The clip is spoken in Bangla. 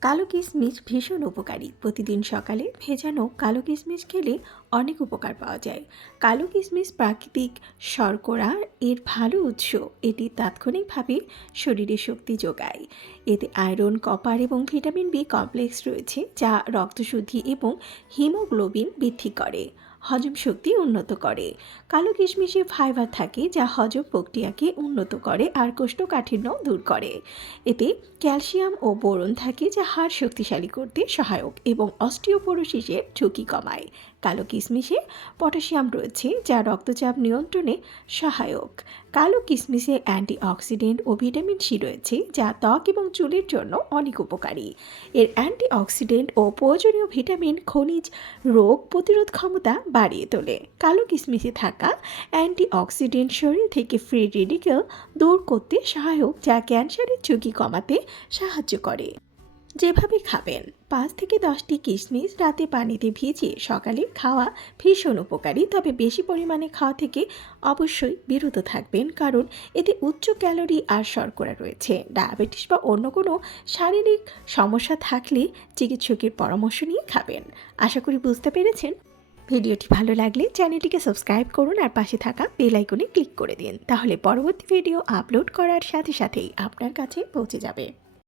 কালো কিশমিশ ভীষণ উপকারী। প্রতিদিন সকালে ভেজানো কালো কিশমিশ খেলে অনেক উপকার পাওয়া যায়। কালো কিশমিশ প্রাকৃতিক শর্করা এর ভালো উৎস। এটি তাৎক্ষণিকভাবে শরীরে শক্তি যোগায়। এতে আয়রন, কপার এবং ভিটামিন বি কমপ্লেক্স রয়েছে যা রক্তশুদ্ধি এবং হিমোগ্লোবিন বৃদ্ধি করে। হজম শক্তি উন্নত করে। কালো কিশমিশে ফাইবার থাকে যা হজম প্রক্রিয়াকে উন্নত করে আর কোষ্ঠকাঠিন্য দূর করে। এতে ক্যালসিয়াম ও বোরন থাকে যা হাড় শক্তিশালী করতে সহায়ক এবং অস্টিওপোরোসিসের ঝুঁকি কমায়। কালো কিশমিশে পটাশিয়াম রয়েছে, যা রক্তচাপ নিয়ন্ত্রণে সহায়ক। কালো কিশমিশে অ্যান্টিঅক্সিডেন্ট ও ভিটামিন সি রয়েছে, যা ত্বক এবং চুলের জন্য অনেক উপকারী। এর অ্যান্টিঅক্সিডেন্ট ও প্রয়োজনীয় ভিটামিন, খনিজ রোগ প্রতিরোধ ক্ষমতা বাড়িয়ে তোলে। কালো কিশমিশে থাকা অ্যান্টিঅক্সিডেন্ট শরীর থেকে ফ্রি রেডিকেল দূর করতে সহায়ক, যা ক্যান্সারের ঝুঁকি কমাতে সাহায্য করে। যেভাবে খাবেন। পাঁচ থেকে দশটি কিশমিশ রাতে পানিতে ভিজিয়ে সকালে খাওয়া ভীষণ উপকারী। তবে বেশি পরিমাণে খাওয়া থেকে অবশ্যই বিরত থাকবেন, কারণ এতে উচ্চ ক্যালোরি আর শর্করা রয়েছে। ডায়াবেটিস বা অন্য কোনো শারীরিক সমস্যা থাকলে চিকিৎসকের পরামর্শ নিয়ে খাবেন। আশা করি বুঝতে পেরেছেন? ভিডিওটি ভালো লাগলে চ্যানেলটিকে সাবস্ক্রাইব করুন আর পাশে থাকা বেল আইকনে ক্লিক করে দিন। তাহলে পরবর্তী ভিডিও আপলোড করার সাথে সাথেই আপনার কাছে পৌঁছে যাবে।